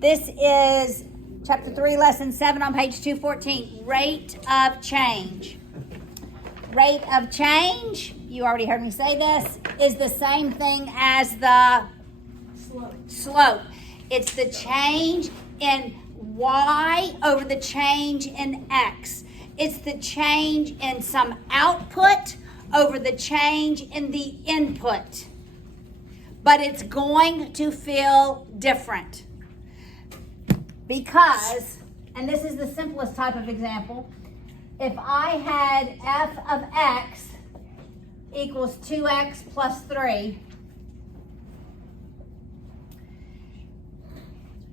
This is chapter 3, lesson 7 on page 214. Rate of change. Rate of change, you already heard me say this, is the same thing as the slope. It's the change in y over the change in x. It's the change in some output over the change in the input. But it's going to feel different. Because, and this is the simplest type of example, if I had f of x equals 2x plus 3,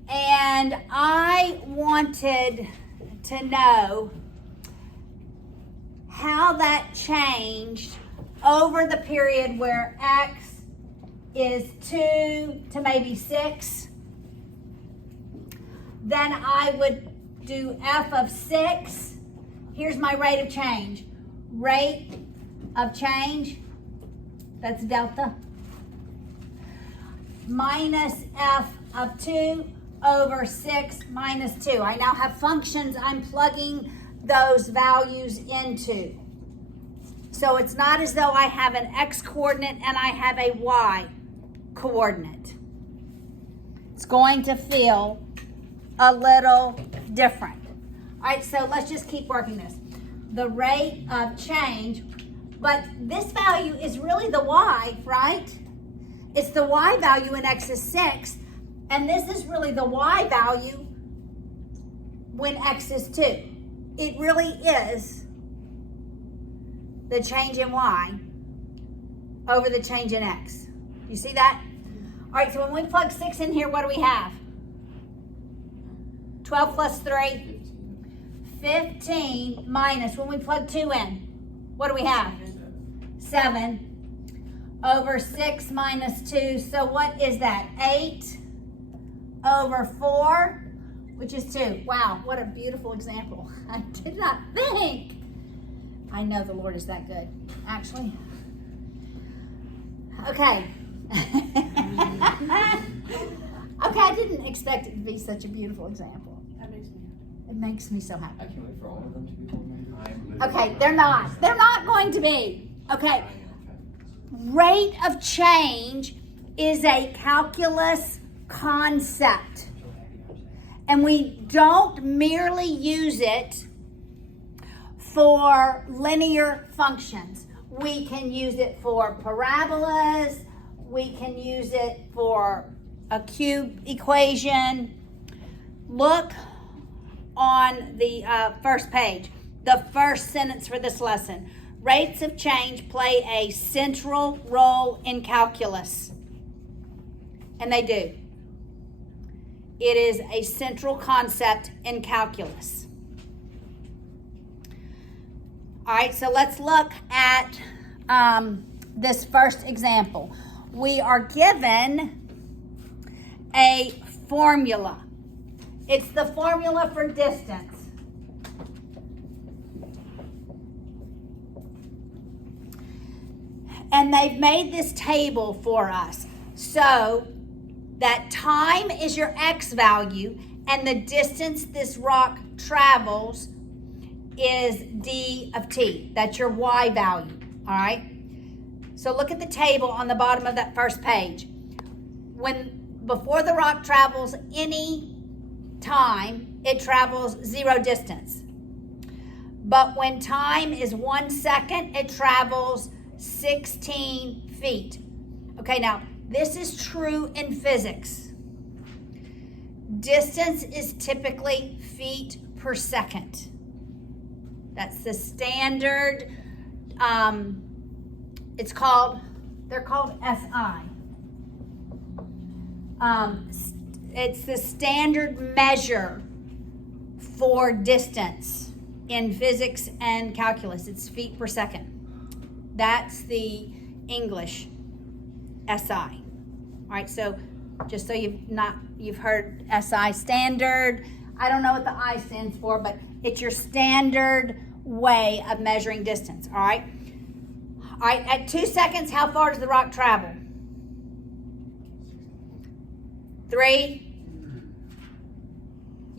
and I wanted to know how that changed over the period where x is 2 to maybe 6, then I would do f of 6. Here's my rate of change. Rate of change, that's delta, minus f of 2 over 6 minus 2. I now have functions I'm plugging those values into. So it's not as though I have an x coordinate and I have a y coordinate. It's going to feel a little different. All right, so let's just keep working this. The rate of change, but this value is really the y, right? It's the y value in x is 6, and this is really the y value when x is 2. It really is the change in y over the change in x. You see that? All right, so when we plug 6 in here, what do we have? 12 plus 3, 15 minus, when we plug 2 in, what do we have? 7 over 6 minus 2. So what is that? 8 over 4, which is 2. Wow, what a beautiful example. I did not think. I know the Lord is that good, actually. Okay. Okay, I didn't expect it to be such a beautiful example. It makes me so happy. I can't wait for all of them to be born. Okay, they're not. They're not going to be. Okay. Rate of change is a calculus concept. And we don't merely use it for linear functions. We can use it for parabolas. We can use it for a cube equation. Look on the first page, the first sentence for this lesson. Rates of change play a central role in calculus. And they do. It is a central concept in calculus. All right, so let's look at this first example. We are given a formula. It's the formula for distance. And they've made this table for us so that time is your x value and the distance this rock travels is d of t. That's your y value, all right? So look at the table on the bottom of that first page. Before the rock travels any time, it travels 0 distance. But when time is 1 second, it travels 16 feet. Okay, now this is true in physics. Distance is typically feet per second. That's the standard, they're called SI. It's the standard measure for distance in physics and calculus. It's feet per second. That's the English SI. All right, so just so you've heard SI standard. I don't know what the I stands for, but it's your standard way of measuring distance. All right. All right, at 2 seconds, how far does the rock travel? 3,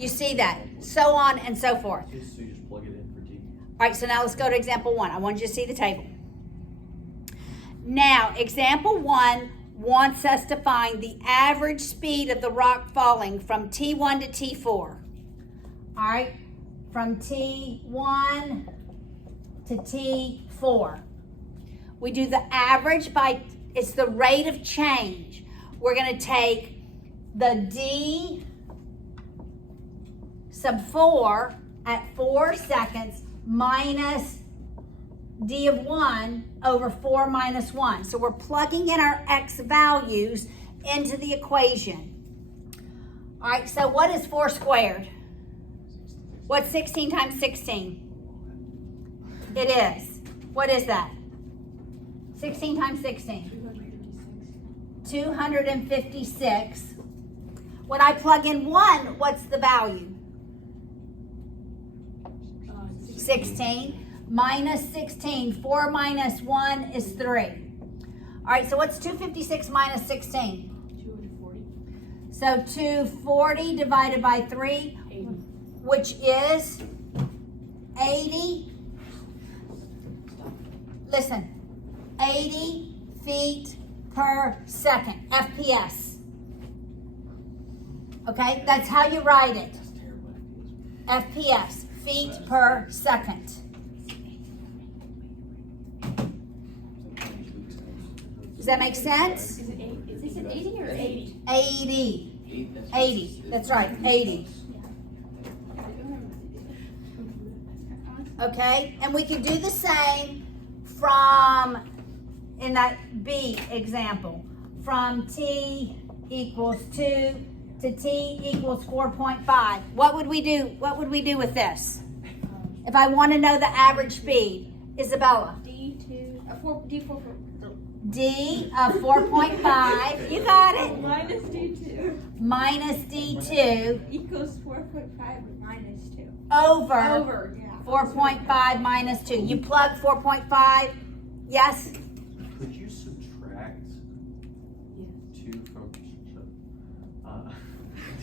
You see that, so on and so forth. So you just plug it in for T. All right, so now let's go to example 1. I want you to see the table. Now, example 1 wants us to find the average speed of the rock falling from T1 to T4. All right, from T1 to T4. We do the average by, it's the rate of change. We're going to take the D sub 4 at 4 seconds minus D of 1 over 4 minus 1. So we're plugging in our X values into the equation. All right, so what is 4 squared? What's 16 times 16? It is. What is that? 16 times 16. 256. When I plug in 1, what's the value? 16. Minus 16. 4 minus 1 is 3. All right, so what's 256 minus 16? 240. So 240 divided by 3, 80. which is 80. Listen, 80 feet per second, FPS. Okay, that's how you write it. FPS, feet per second. Does that make sense? Is it 80 or 80? 80. 80, that's right, 80. Okay, and we can do the same from, in that B example, from T equals 2 to T equals 4.5. What would we do? What would we do with this? If I want to know the average speed, Isabella? D4. D of 4.5. You got it. Minus D2. Minus D2 Equals 4.5 minus 2. over yeah. 4.5 minus 2. You plug 4.5. Yes? Could you subtract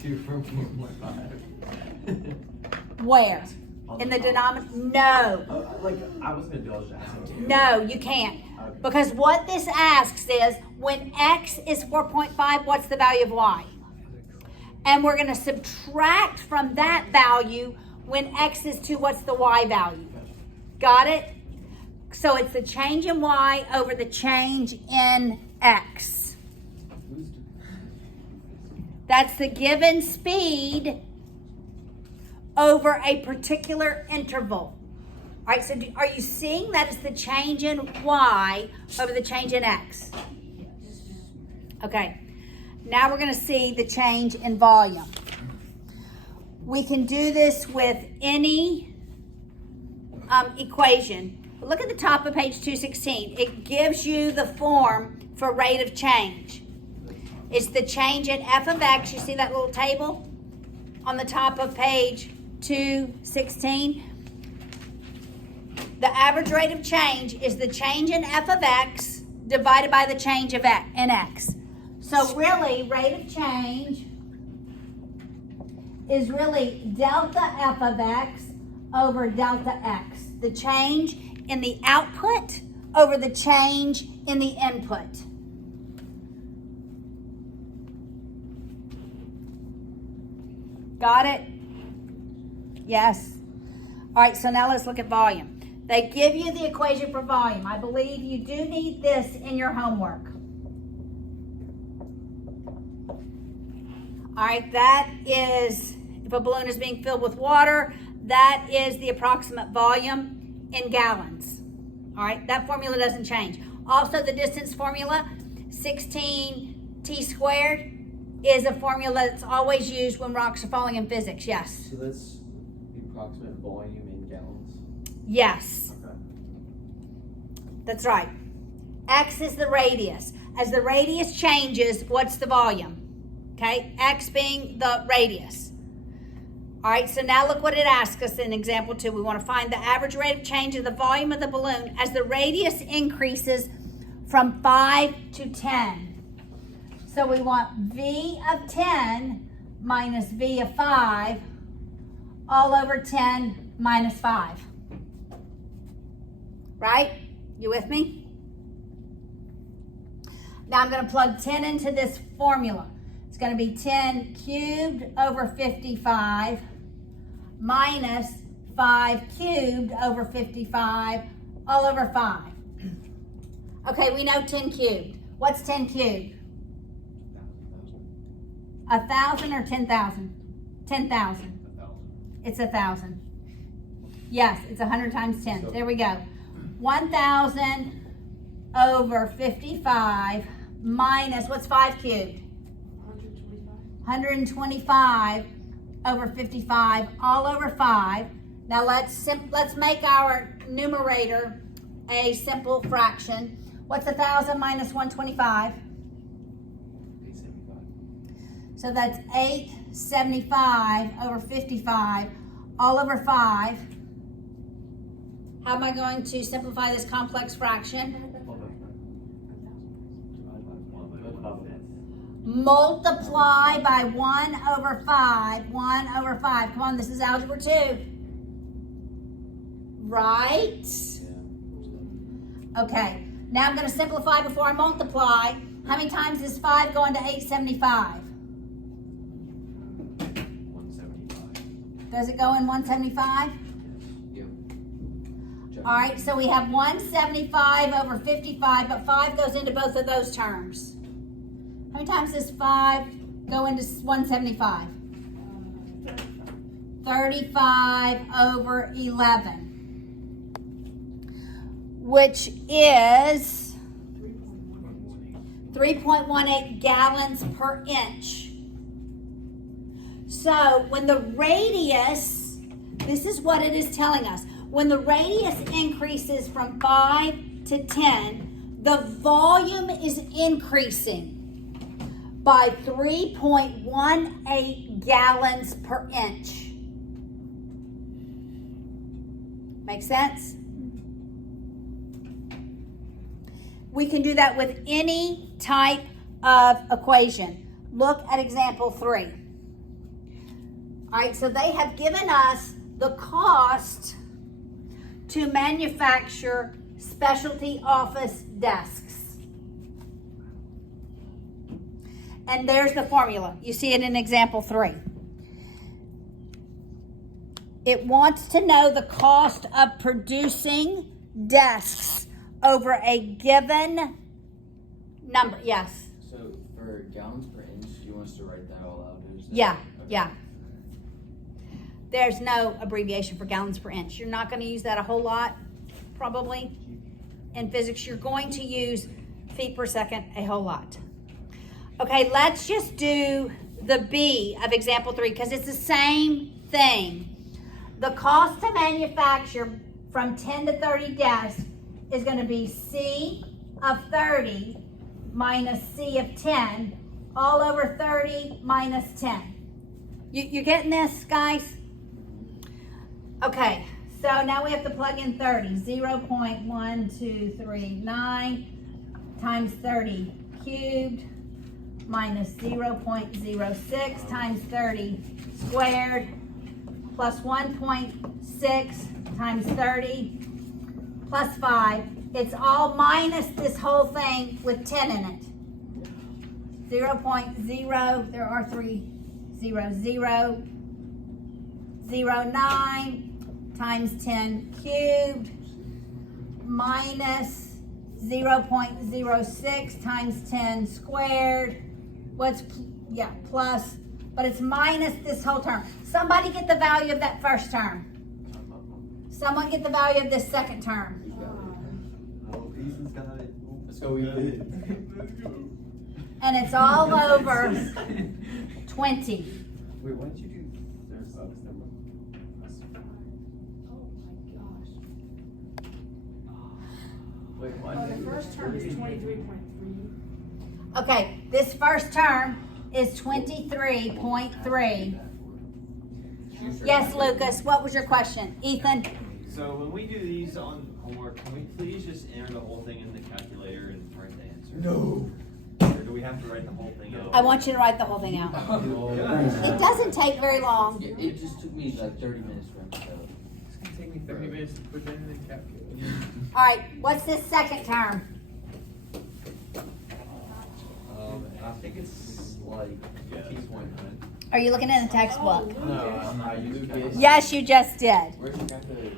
2 from 4.5? Where? In the denominator? No. Like, I was going to do, I was just asking. No, you can't. Because what this asks is, when X is 4.5, what's the value of Y? And we're going to subtract from that value when X is 2, what's the Y value? Got it? So it's the change in Y over the change in X. That's the given speed over a particular interval. All right, so are you seeing that is the change in Y over the change in X? Okay, now we're going to see the change in volume. We can do this with any equation. Look at the top of page 216. It gives you the form for rate of change. It's the change in f of x. You see that little table on the top of page 216? The average rate of change is the change in f of x divided by the change of x, in x. So really, rate of change is really delta f of x over delta x. The change in the output over the change in the input. Got it? Yes. All right, so now let's look at volume. They give you the equation for volume. I believe you do need this in your homework. All right, that is, if a balloon is being filled with water, that is the approximate volume in gallons. All right, that formula doesn't change. Also, the distance formula, 16t squared, is a formula that's always used when rocks are falling in physics. Yes? So that's the approximate volume in gallons? Yes. Okay. That's right. X is the radius. As the radius changes, what's the volume? Okay, X being the radius. All right, so now look what it asks us in example 2. We want to find the average rate of change of the volume of the balloon as the radius increases from 5 to 10. So we want V of 10 minus V of 5 all over 10 minus 5. Right? You with me? Now I'm going to plug 10 into this formula. It's going to be 10 cubed over 55 minus 5 cubed over 55 all over 5. Okay, we know 10 cubed. What's 10 cubed? 1,000 or 10,000? 10,000. It's 1,000. Yes, it's 100 times 10. There we go. 1,000 over 55 minus, what's 5 cubed? 125 over 55 all over 5. Now let's make our numerator a simple fraction. What's 1,000 minus 125? 875. So that's 875 over 55 all over 5. How am I going to simplify this complex fraction? Multiply by 1 over 5. 1 over 5. Come on, this is algebra 2. Right? Okay. Now I'm going to simplify before I multiply. How many times does 5 go into 875? 175. Does it go in 175? Yep. All right, so we have 175 over 55, but 5 goes into both of those terms. How many times does 5 go into 175? 35 over 11, which is 3.18 gallons per inch. So when the radius, this is what it is telling us. When the radius increases from 5 to 10, the volume is increasing by 3.18 gallons per inch. Make sense? We can do that with any type of equation. Look at example 3. All right, so they have given us the cost to manufacture specialty office desks. And there's the formula. You see it in example 3. It wants to know the cost of producing desks over a given number. Yes? So for gallons per inch, you want us to write that all out? Yeah, okay. yeah. There's no abbreviation for gallons per inch. You're not going to use that a whole lot, probably. In physics, you're going to use feet per second a whole lot. Okay, let's just do the B of example 3 because it's the same thing. The cost to manufacture from 10 to 30 desks is going to be C of 30 minus C of 10 all over 30 minus 10. You getting this, guys? Okay, so now we have to plug in 30. 0.1239 times 30 cubed minus 0.06 times 30 squared plus 1.6 times 30 plus 5. It's all minus this whole thing with 10 in it. 0.0, there are 3 zeros, 0.09 times 10 cubed minus 0.06 times 10 squared. Plus, but it's minus this whole term. Somebody get the value of that first term. Someone get the value of this second term. Oh, Ethan's got it. Let's go, Ethan. And it's all over 20. Wait, why did you do $30 number? Oh my gosh. Wait, why Oh, did the you first term is 23.3. Okay, this first term is 23.3. Yes, Lucas, what was your question? Ethan? So when we do these on homework, can we please just enter the whole thing in the calculator and write the answer? No. Or do do we have to write the whole thing out? I want you to write the whole thing out. It doesn't take very long. Yeah, it just took me like 30 minutes for him to fill it. It's gonna take me 30 minutes to put that in the calculator. All right, what's this second term? I think it's like 15.9. Are you looking in the textbook? No, I'm not Lucas. Yes, you just did. Where's your calculator?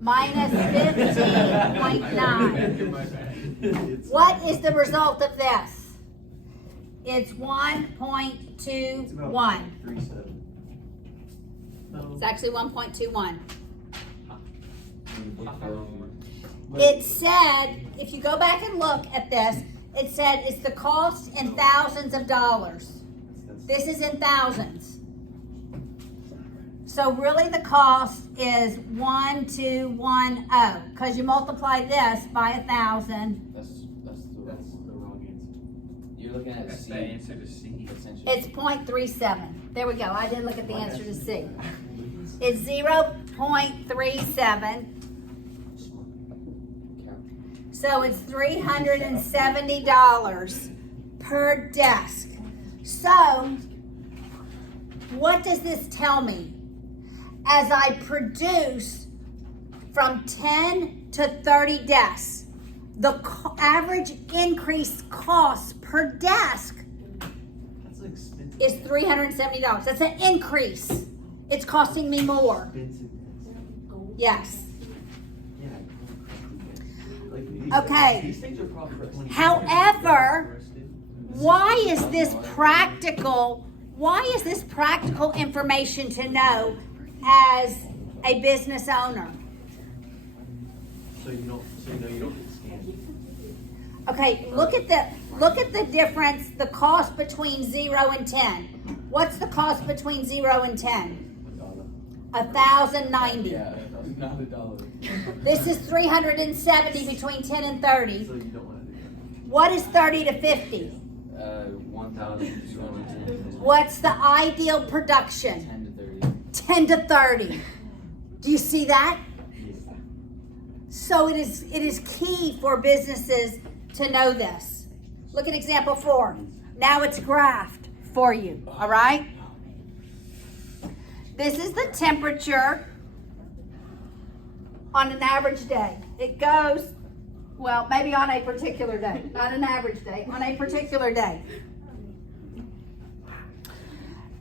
Minus 15.9. What is the result of this? It's 1.21. 3.7. It's actually 1.21. It It said, if you go back and look at this, it said it's the cost in thousands of dollars. This is in thousands. So really the cost is 1210 because you multiply this by 1,000. That's the wrong answer. you're looking at That's C. the answer to C. Essentially. It's 0.37. There we go. I didn't look at the answer to C. It's 0.37. So it's $370 per desk. So what does this tell me? As I produce from 10 to 30 desks, the average increased cost per desk That's expensive. is $370. That's an increase. It's costing me more. Expensive. Yes. Yeah. Like, Okay. These things are probably for 20. However, why is this practical? Why is this practical information to know as a business owner? So you know you don't get scammed. Okay, look at the difference, the cost between 0 and 10. What's the cost between 0 and 10? $1,090. Yeah, not $1. This is 370 between 10 and 30. So you don't want to do What is 30 to 50? 1,210. What's the ideal production? 10 to 30. 10 to 30. Do you see that? that. Yeah. So it is key for businesses to know this. Look at example 4. Now it's graphed for you, all right? This is the temperature on an average day. It goes, well, maybe on a particular day, not an average day, on a particular day.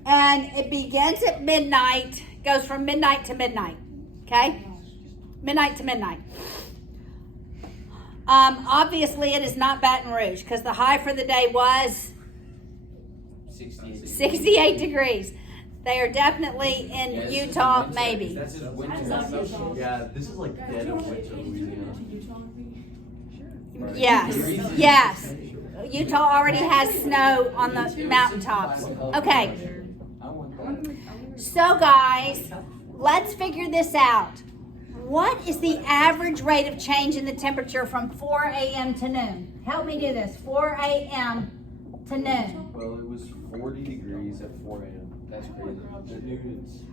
And it begins at midnight, goes from midnight to midnight, okay? Midnight to midnight. Obviously, it is not Baton Rouge because the high for the day was 68 degrees. They are definitely in Yes, Utah, winter. maybe. That's just winter. Yeah, this is like dead of winter, Louisiana. Yes, yes. Utah already has snow on the mountaintops. Okay, I want that. so guys, let's figure this out. What is the average rate of change in the temperature from 4 a.m. to noon? Help me do this. 4 a.m. to noon. Well, it was 40 degrees at 4 a.m. That's crazy. The noon is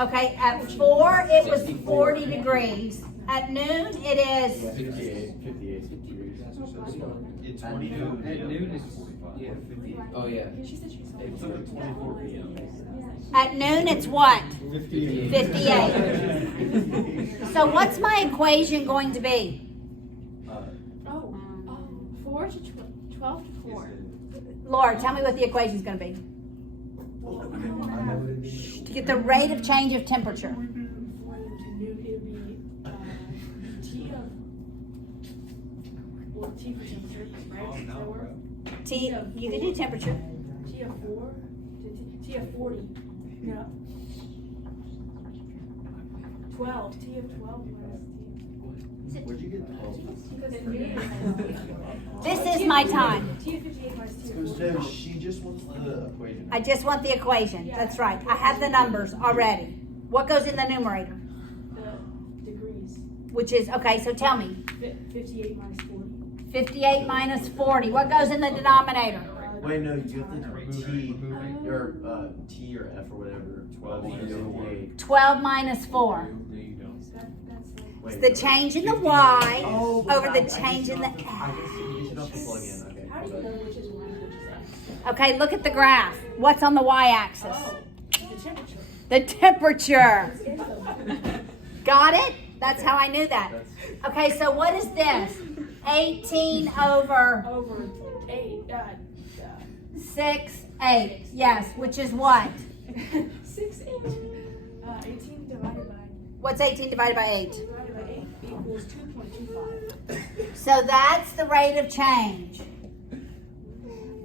Okay, at 4 it was 40 degrees. At noon it is 58 degrees. It's 22. At noon is 45. 58. Oh yeah. It's 24 p.m. at noon it's what? 58. 58. So what's my equation going to be? 4 to 12 to 4. Laura, tell me what the equation is going to be. To get the rate of change of temperature. T for temperature, right? Oh, no, bro. T, you can do temperature. T of 4, T of 40. No. 12, T of 12 Where'd you get 12? This is my time. T of 58 minus T of 40. So she just wants the equation. I just want the equation. That's right. I have the numbers already. What goes in the numerator? The degrees. Which is, okay, so tell me. 58 minus 40. 58 minus 40. What goes in the denominator? Wait, no, you have to T or F or whatever. 12 minus 48. 12 minus 4. No, you don't. That's like It's the change in the Y Oh, over the I change in the I guess you should enough to plug in, okay. How do you know which is Y and which is X? Okay, look at the graph. What's on the y-axis? Oh, the temperature. The temperature. It's so- Got it? That's how I knew that. That's, Okay, so what is this? 18 over Over 6, 8. Yes, which is what? 6, 8. 18 divided by What's 18 divided by 8? 8 equals 2.25. So that's the rate of change.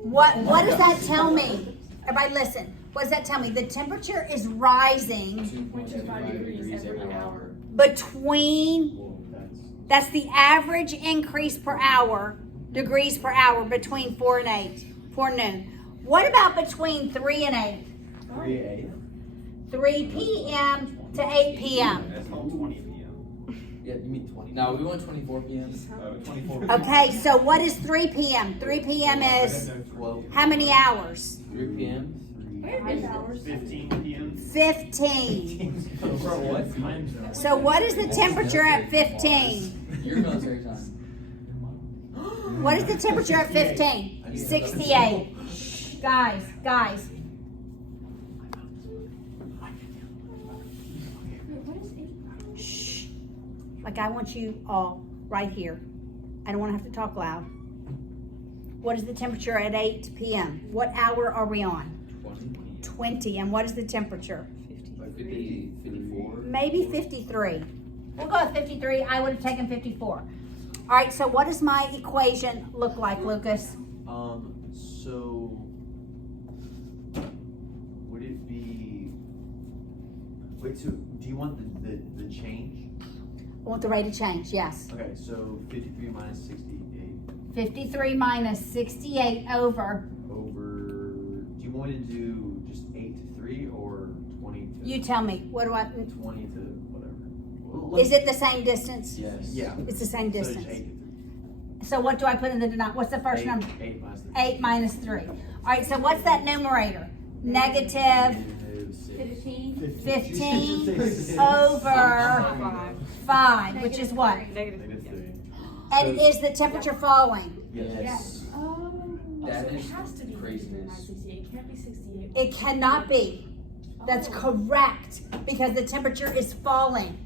What does that tell me? Everybody listen. What does that tell me? The temperature is rising 2.25 degrees every hour. between, well, that's the average increase per hour, degrees per hour between 4 and 8, 4 noon. What about between 3 and 8? 3 a.m. 3 p.m. to 8 p.m. That's called 20 p.m. Yeah, you mean 20? No, we want 24 p.m. 24 Okay, so what is 3 p.m.? 3 p.m. is 12. how many hours? 3 p.m. 8 hours. 15 p.m. 15. For what? So what is the temperature at 15? Your military time. What is the temperature at 15? 68. Shh, guys. What is 8? Shh. Like I want you all right here. I don't want to have to talk loud. What is the temperature at 8 p.m.? What hour are we on? 20. And what is the temperature? 50, 54. Maybe 53. We'll go with 53. I would have taken 54. All right, so what does my equation look like, Lucas? So would it be? Wait. So do you want the change? I want the rate of change, yes. Okay. So 53 minus 68 53 minus 68 over. Do you want me to do just 8 to 3 or 20 to? You tell me. What do I? 20 to whatever. Well, Is it the same distance? Yes. Yeah. It's the same So just distance. 8 to 3. So what do I put in the denominator? What's the first number? 8 minus 3. 8 minus 3. All right, so what's that numerator? Negative Negative 6. 15? 15 over 5, which is what? Negative 3. And is the temperature falling? Yes. Oh, That so it is has to be craziness. 68. It can't be 68. It cannot be. That's correct, because the temperature is falling.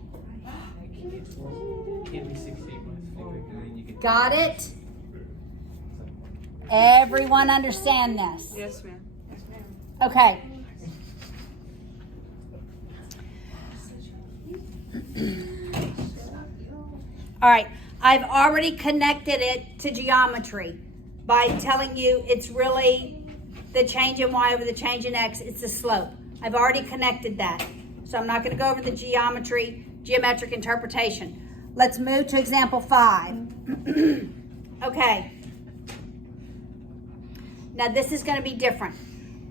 Can't be 68 minus 4. And then you get Got it? Everyone understand this? Yes, ma'am. Yes, ma'am. Okay. All right, I've already connected it to geometry by telling you it's really the change in y over the change in x, it's the slope. I've already connected that. So I'm not going to go over the geometric interpretation. Let's move to example 5. Okay. Now this is going to be different.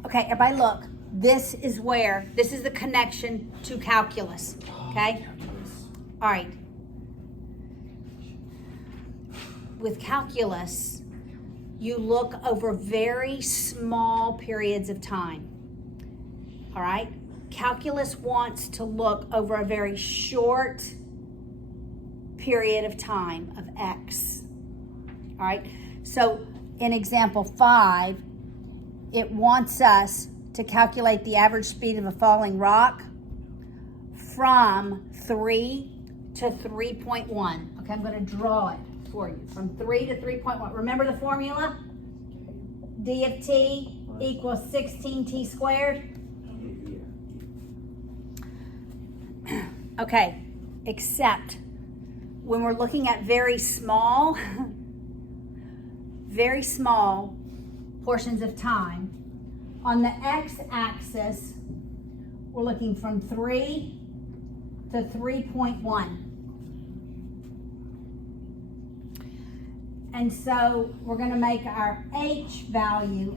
Okay, everybody look. This is the connection to calculus. Okay? All right. With calculus, you look over very small periods of time. All right? Calculus wants to look over a very short period of time of x. All right? So in example 5, it wants us to calculate the average speed of a falling rock from 3 to 3.1. Okay, I'm going to draw it for you. From 3 to 3.1. Remember the formula? D of t equals 16t squared. Okay, except when we're looking at very small portions of time, on the x-axis, we're looking from 3 to 3.1. And so we're going to make our h value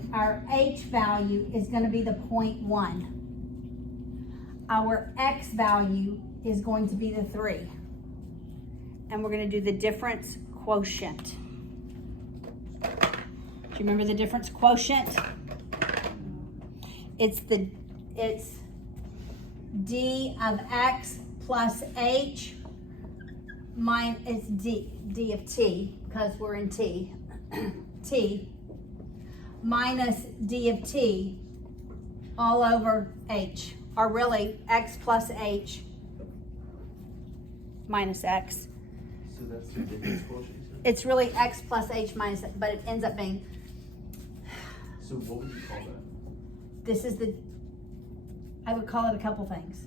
is going to be the 0.1. Our x value is going to be the 3. And we're going to do the difference quotient. Do you remember the difference quotient? It's d of x plus h minus, it's d of t, because we're in t, t minus d of t all over h, or really x plus h minus x. So that's the difference quotient, you said? It's really x plus h minus, but it ends up being, So what would you call that? this is the, I would call it a couple things.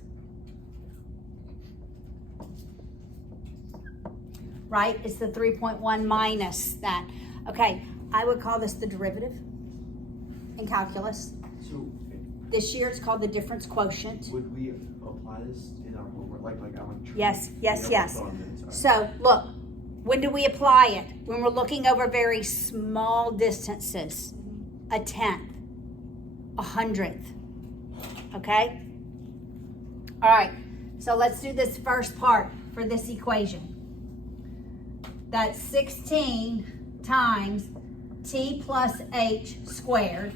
Right? It's the 3.1 minus that. Okay, I would call this the derivative in calculus. So This year it's called the difference quotient. would we apply this in our homework, like I want to? Yes, yes, yes. Sorry. So look, when do we apply it? When we're looking over very small distances, a tenth, a hundredth, okay? All right, so let's do this first part for this equation. That's 16 times t plus h squared.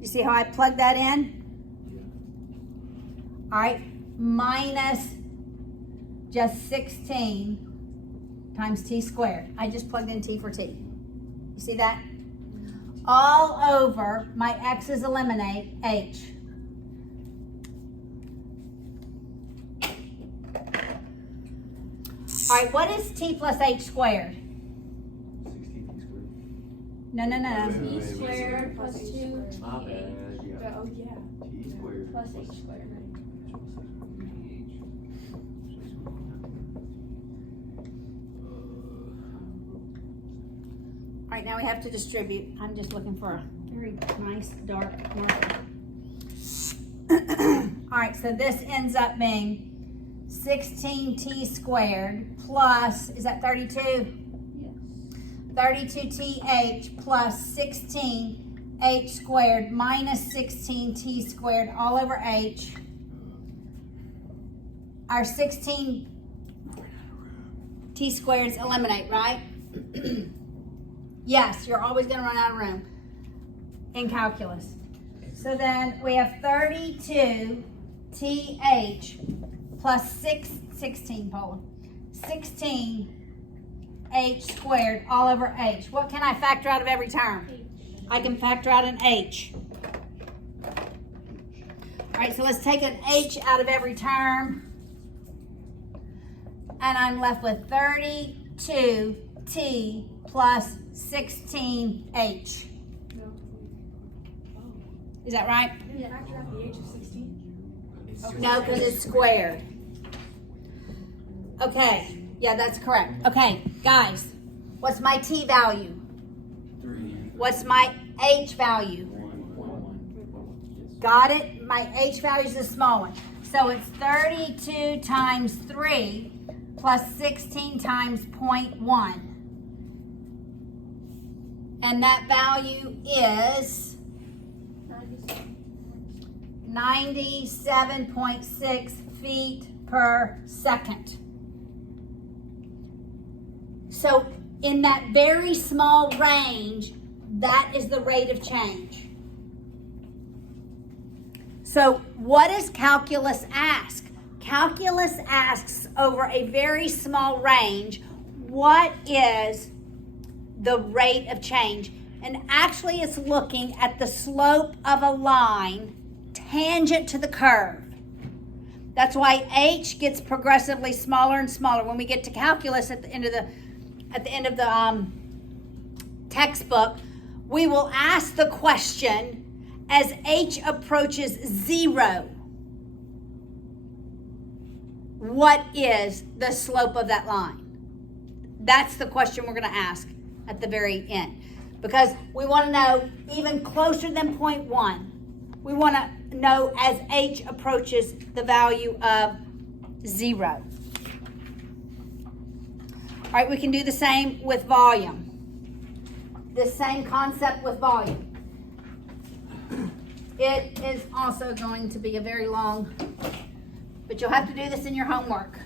You see how I plug that in? All right, minus just 16 times t squared. I just plugged in t for t. You see that? All over, my x's eliminate, h. All right, what is t plus h squared? 16 squared. No, no, no. Wait, wait, E wait, squared plus H 2 squared. My bad, yeah. Oh, yeah. T squared. Plus H squared. All right, now we have to distribute. I'm just looking for a very nice dark marker. All right, so this ends up being 16t squared plus, is that 32? Yes. 32th plus 16h squared minus 16t squared all over h. Our 16t squareds eliminate, right? Yes, you're always going to run out of room in calculus. So then we have 32th plus 16, Paula. 16h squared all over h. What can I factor out of every term? I can factor out an h. All right, so let's take an h out of every term. And I'm left with 32t plus 16h. No. Is that right? Did you factor out the H of 16? No, because it's squared. Okay, yeah, that's correct. Okay, guys, what's my t value? 3. What's my h value? 1. Got it? My h value is the small one. So it's 32 times 3 plus 16 times 0.1. And that value is 97.6 feet per second. So in that very small range, that is the rate of change. So what does calculus ask? Calculus asks over a very small range, what is the rate of change? And actually it's looking at the slope of a line tangent to the curve. That's why h gets progressively smaller and smaller. When we get to calculus at the end of the textbook, we will ask the question as h approaches 0, what is the slope of that line? That's the question we're going to ask at the very end, because we want to know even closer than 0.1. We want to know as h approaches the value of 0. All right, we can do the same with volume. The same concept with volume. It is also going to be a very long, but you'll have to do this in your homework.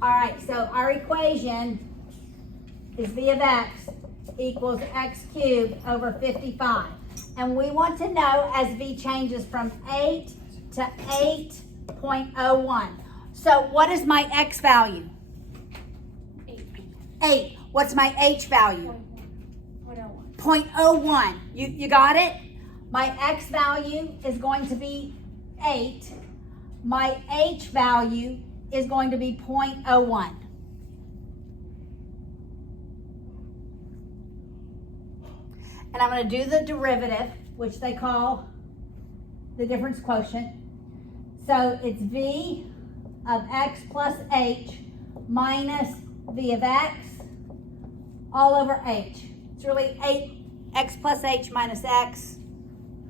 All right, so our equation is v of x equals x cubed over 55. And we want to know as v changes from 8 to 8.01. So what is my x value? 8. What's my H value? 0.01. 0.01. You got it? My X value is going to be 8. My H value is going to be 0.01. And I'm going to do the derivative, which they call the difference quotient. So it's V of X plus H minus V of X all over H. It's really 8X plus H minus X.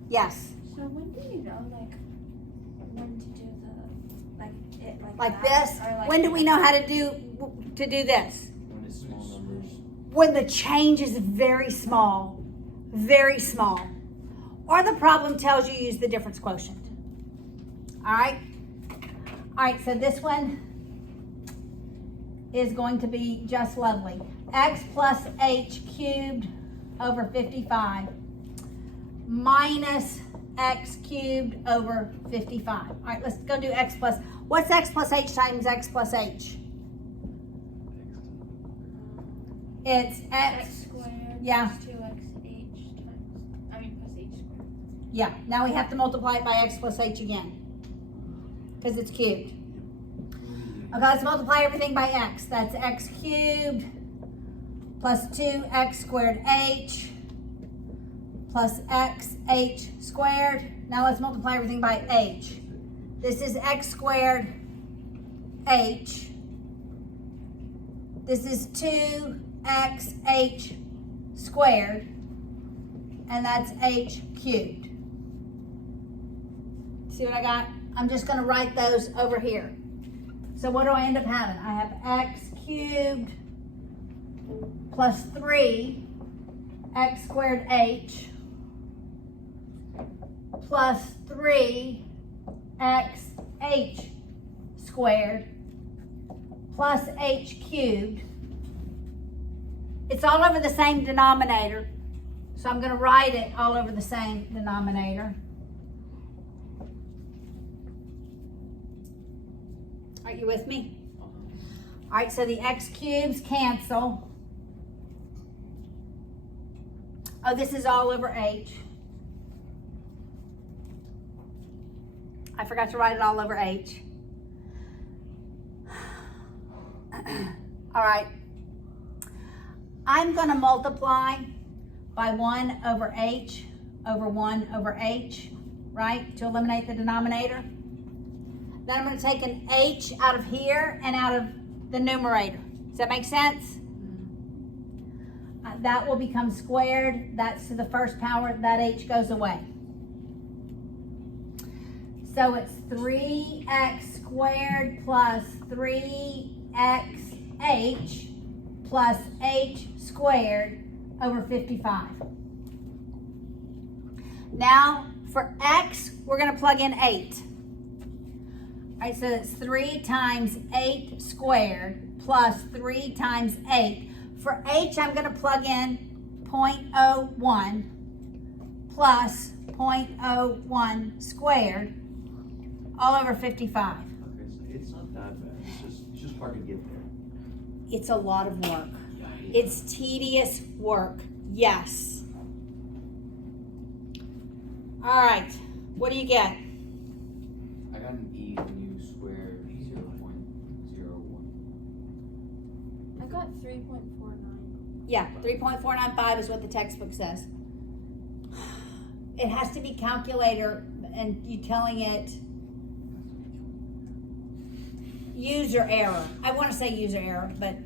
Yes. So when do you know, like, when to do the, like, it Like that, this. or, like, When do we know how to do this? When it's small numbers. When the change is very small. Very small. Or the problem tells you use the difference quotient. Alright? Alright, so this one is going to be just lovely. X plus H cubed over 55 minus X cubed over 55. Alright, let's go do X plus. What's X plus H times X plus H? It's X squared Yeah. plus 2xh times, plus h squared. Yeah, now we have to multiply it by X plus H again. Because it's cubed. Okay, let's multiply everything by X. That's X cubed plus 2X squared H plus XH squared. Now let's multiply everything by H. This is X squared H. This is 2XH squared. And that's H cubed. See what I got? I'm just going to write those over here. So what do I end up having? I have X cubed plus 3 X squared H plus 3 XH squared plus H cubed. It's all over the same denominator. So I'm going to write it all over the same denominator. Are you with me? All right, so the X cubes cancel. Oh, this is all over H. I forgot to write it all over H. All right. I'm going to multiply by 1 over H over 1 over H, right, to eliminate the denominator. Then I'm going to take an H out of here and out of the numerator. Does that make sense? That will become squared. That's to the first power. That H goes away. So it's 3x squared plus 3xh plus h squared over 55. Now for x, we're going to plug in 8. All right, so it's 3 times 8 squared plus 3 times 8. For h, I'm going to plug in 0.01 plus 0.01 squared all over 55. Okay, so it's not that bad. It's just hard to get there. It's a lot of work. It's tedious work. Yes. All right. What do you get? I got an E when you squared 0.01. I got 3.49. Yeah, 3.495 is what the textbook says. It has to be calculator and you telling it user error. I want to say user error, but